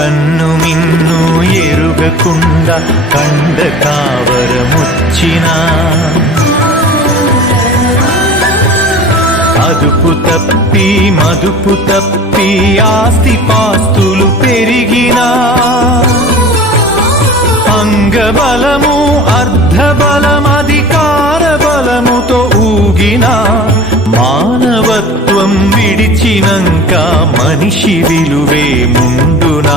కన్ను మిన్ను ఎరుగకుండా కండ కావరముచ్చినా అదుపు తప్పి మదుపు తప్పి ఆస్తిపాస్తులు పెరిగినా అంగబలము అర్ధబలం అధికార బలముతో ఊగినా మానవత్వం విడిచినంక మనిషి విలువే ముందునా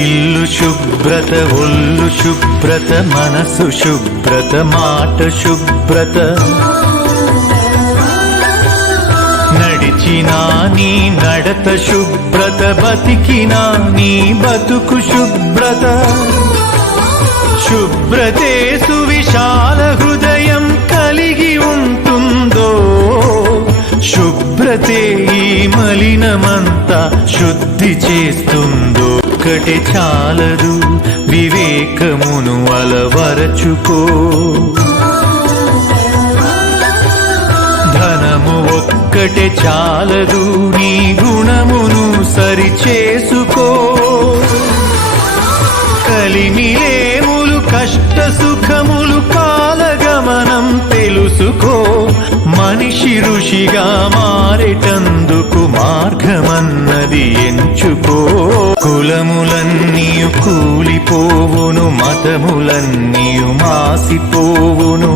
ఇల్లు శుభ్రత ఒళ్ళు శుభ్రత మనసు శుభ్రత మాట శుభ్రత నడిచినా నీ నడత శుభ్రత బతికినా నీ బతుకు శుభ్రత శుభ్రతే సువిశాల హృదయం కలిగి ఉంటుందో శుభ్రతే ఈ మలినమంతా శుద్ధి చేస్తుందో ఒక్కటే చాలదు వివేకమును అలవరచుకో ధనము ఒక్కటే చాలదు నీ గుణమును సరిచేసుకో కలిమిలేములు కష్ట సుఖములు కాలగమనం తెలుసుకో మనిషి ఋషిగా మారేటందుకు మార్గమన్నది ఎంచుకో కులములన్నీయు కూలిపోవును మతములన్నీయు మాసిపోవును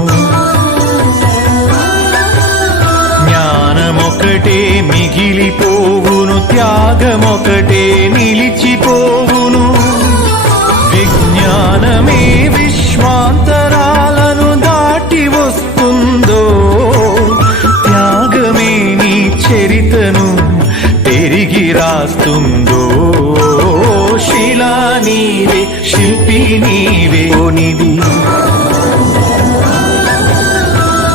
జ్ఞానమొకటే మిగిలిపోవును త్యాగమొకటే నిలిచిపోవును విజ్ఞానమే విశ్వాంతరాలను దాటి వస్తుందో త్యాగమే నీ చరితను తిరిగి రాస్తుందో శిలా నీవే శిల్పి నీవే నిధి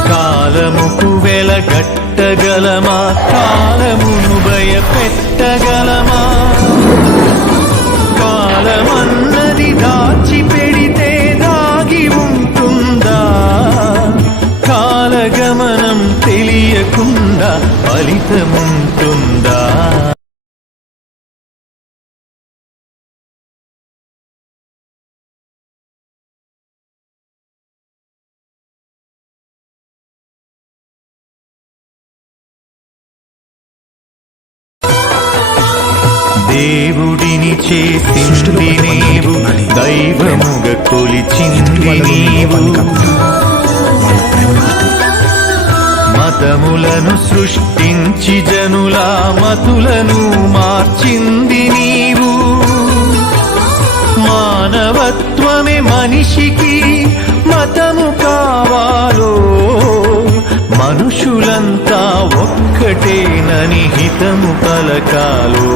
కాలముకు వెలగట్టగలమా కాలమును భయపెట్టగలమా కాలమన్నది దాచి పెడితే దాగి ఉంటుందా కాలగమనం తెలియకుండా ఫలితముంటుందా దేవుడిని చేసింది నీవు దైవముగ కొలిచింది నీవు మతములను సృష్టించి జనుల మతులను మార్చింది నీవు మానవత్వమే మనిషికి మతము కావాలో మనుషులంతా ఒక్కటేనని హితము పలకాలో